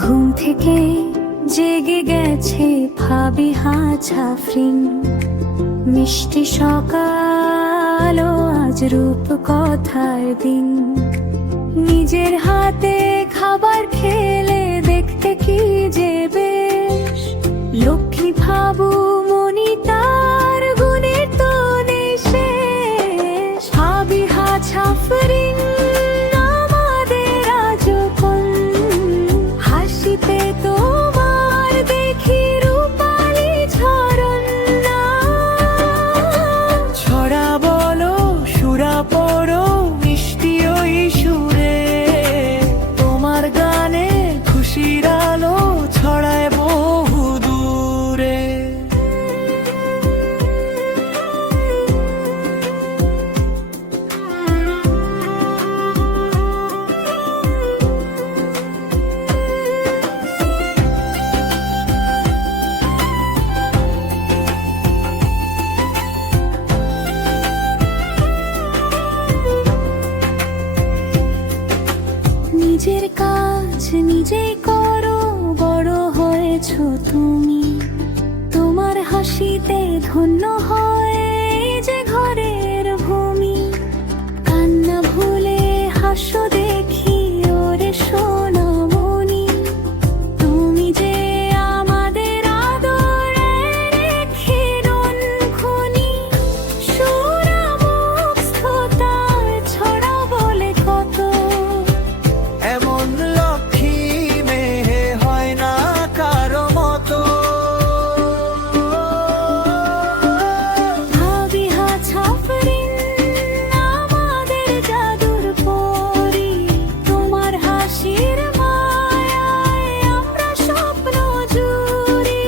ঘুম থেকে জেগে গেছে ফাবিহা ছাফরিন, মিষ্টি সকাল আজ রূপ কথার দিন। নিজের হাতে খাবার খেলে দেখতে কি যে বেশ, লক্ষ্মী ভাবু মনি তার গুণের তো নেই শেষ। ফাবিহা ছাফরিন আমাদের আজকল, হাসিতে তোমার দেখি রূপালি ঝরনা। ছড়া বলো সুরা পড়ো মিষ্টি ওই সুরে, তোমার গানে খুশির আলো ছড়ায় বহু দূরে। নিজের কাজ নিজেই করো, বড় হয়েছো তুমি। তোমার হাসিতে ধন্য হয় এই যে ঘরের ভূমি। কান্না ভুলে হাসো দেখি ওরে সোনামণি, তুমি যে আমাদের আদরের ক্ষীরণ খনি। সুরামুখতার ছড়া বলে কত, এমন লক্ষ্মী মেয়ে হয় না কারো মতো। ফাবিহা ছাফরিন আমাদের জাদুর পরী, তোমার হাসির মায়ায় আমরা স্বপ্ন জুড়ি।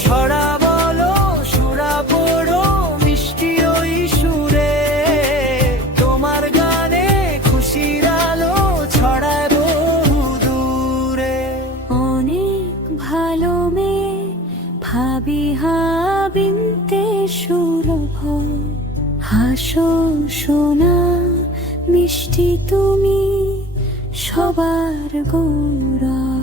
ছড়া বলো সুরা পড়ো মিষ্টি ওই সুরে, তোমার গানে খুশির আলো ছড়ায় বহু দূরে। অনেক ভালো মেয়ে ফাবিহা বিনতে সুলভ, হাসো সোনা মিষ্টি তুমি সবার গৌরব।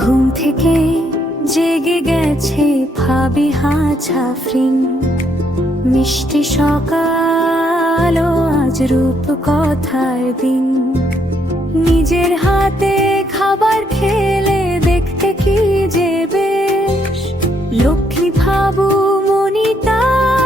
ঘুম থেকে জেগে গেছে ফাবিহা ছাফরিন, মিষ্টি সকাল আজ রূপ কথার দিন। নিজের হাতে খাবার খেলে দেখতে কি যে বেশ, লক্ষ্মী ভাবু মনি তার